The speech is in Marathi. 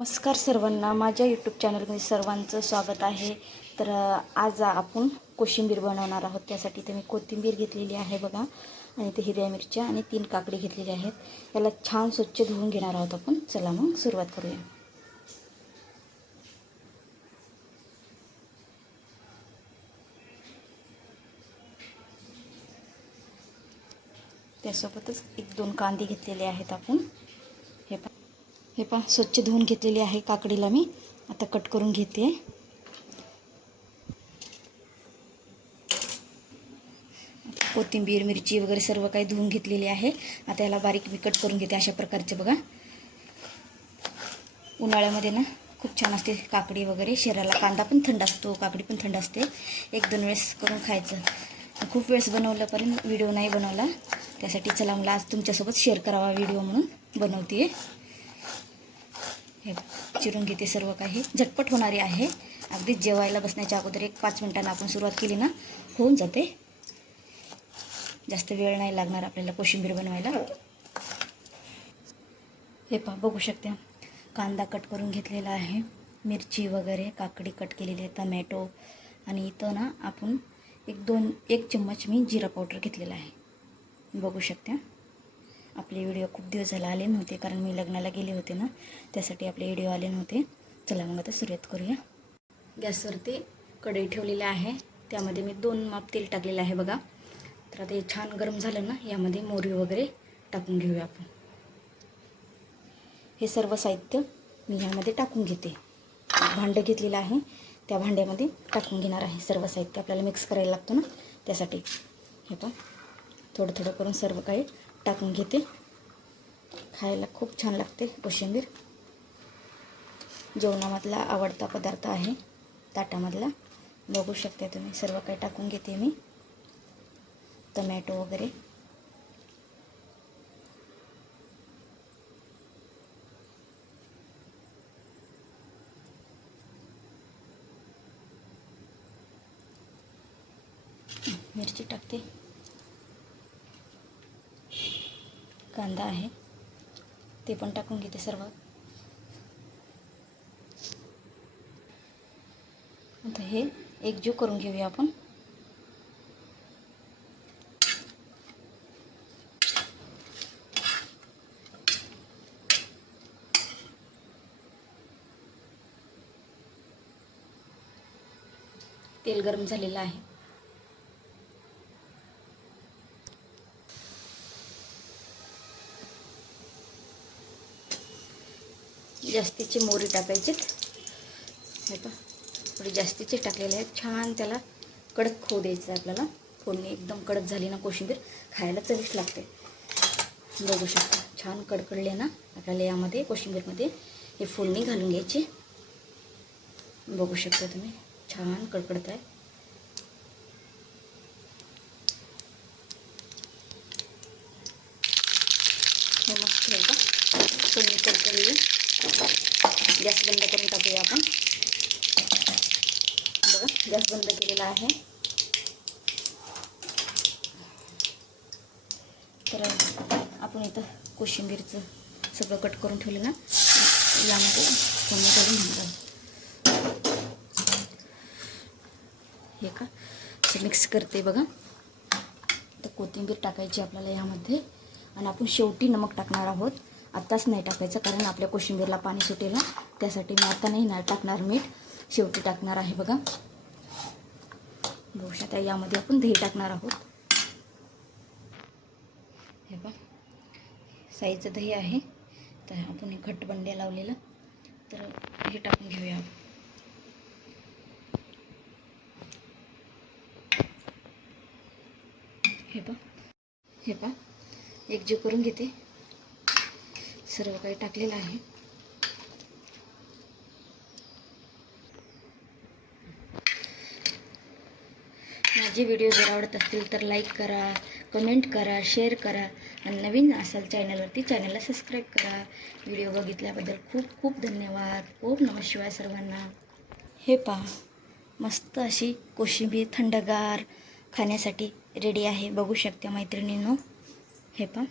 नमस्कार सर्वांना, माझ्या यूट्यूब चॅनलमध्ये सर्वांचं स्वागत आहे. तर आज आपण कोशिंबीर बनवणार आहोत. त्यासाठी मी कोथिंबीर घेतलेली आहे बघा, आणि ते हिरव्या मिरच्या आणि 3 काकडी घेतलेली आहेत. याला छान स्वच्छ धुवून घेणार आहोत आपण. चला मग सुरुवात करूया. त्यासोबतच 1-2 कांदे घेतलेले आहेत आपण. हे पहा स्वच्छ धुवून घेतलेली आहे काकडीला. मी आता कट करून घेते. कोथिंबीर, मिरची वगैरे सर्व काही धुवून घेतलेली आहे. आता याला बारीक मी कट करून घेते अशा प्रकारचे बघा. उन्हाळ्यामध्ये ना खूप छान असते काकडी वगैरे शरीराला. कांदा पण थंड असतो, काकडी पण थंड असते. 1-2 वेळेस करून खायचं. खूप वेळेस बनवलं पण व्हिडिओ नाही बनवला, त्यासाठी चला मला आज तुमच्यासोबत शेअर करावा व्हिडिओ म्हणून बनवते. हे चिरून घेते सर्व काही. झटपट होणारी आहे. अगदी जेवायला बसण्याच्या अगोदर 1-5 मिनिटांना आपण सुरुवात केली ना होऊन जाते. जास्त वेळ नाही लागणार आपल्याला कोशिंबीर बनवायला. हे पहा बघू शकता, कांदा कट करून घेतलेला आहे, मिरची वगैरे, काकडी कट केलेली आहे, टमॅटो, आणि इथं ना आपण 1 चम्मच मी जिरा पावडर घेतलेला आहे. बघू शकता. आपले व्हिडिओ खूप दिवस झाला आले नव्हते, कारण मी लग्नाला गेले होते ना, त्यासाठी आपले व्हिडिओ आले नव्हते. चला मग आता सुरुवात करूया. गॅसवरती कढई ठेवलेली आहे. त्यामध्ये मी 2 माप तेल टाकलेलं आहे बघा. तर आता हे छान गरम झालं ना, यामध्ये मोहरी वगैरे टाकून घेऊया आपण. हे सर्व साहित्य मी ह्यामध्ये टाकून घेते. भांडं घेतलेलं आहे, त्या भांड्यामध्ये टाकून घेणार आहे. सर्व साहित्य आपल्याला मिक्स करायला लागतो ना, त्यासाठी. हे पण थोडं थोडं करून सर्व काही टाकून घेते. खायला खूप छान लागते कोशिंबीर. जेवणामधला आवडता पदार्थ आहे ताटामधला. बघू शकता तुम्ही. सर्व काही टाकून घेते मी. टमॅटो वगैरे. मिरची टाकते. कांदा आहे ते पण टाकून घेते सर्व. आता हे एकजीव करून घेऊया आपण. तेल गरम झालेलं आहे. जास्तीचे मोहरी टाकायचे. हे पहा थोडी जास्तीचे टाकलेले आहेत. छान त्याला कडक होऊ द्यायचं आहे आपल्याला. फोडणी एकदम कडक झाली ना कोशिंबीर खायला चविष्ट लागते. बघू शकता छान कडकडले ना. आपल्याला यामध्ये कोशिंबीरमध्ये हे फोडणी घालून घ्यायची. बघू शकता तुम्ही छान कडकडत आहे. हे मस्त आहे का फोडणी कडकडली. गॅस बंद करून टाकूया आपण. बघा गॅस बंद केलेला आहे. तर आपण इथं कोशिंबीरचं सगळं कट करून ठेवलं ना, यामध्ये फोडणी करून घेणार. हे का असं मिक्स करते बघा. तर कोथिंबीर टाकायची आपल्याला यामध्ये, आणि आपण शेवटी नमक टाकणार आहोत. आत्ताच नाही टाकायचं, कारण आपल्या कोशिंबीरला पाणी सुटेल ना, त्यासाठी मी आता नाही टाकणार मीठ. शेवटी टाकणार आहे बघा. बघू शकता यामध्ये आपण दही टाकणार आहोत. हे बघा साईचं दही आहे. तर आपण हे घट्टबंड्या लावलेलं, तर हे टाकून घेऊया. हे पहा एकजीव करून घेते. सर्व काही टाकलेलं आहे. माझे व्हिडिओ जर आवडत असतील तर लाईक करा, कमेंट करा, शेअर करा, आणि नवीन असाल चॅनलवरती चॅनलला सबस्क्राईब करा. व्हिडिओ बघितल्याबद्दल खूप खूप धन्यवाद. ओम नमः शिवाय सर्वांना. हे पहा मस्त अशी कोशिंबीर थंडगार खाण्यासाठी रेडी आहे. बघू शकता मैत्रिणींनो. हे पहा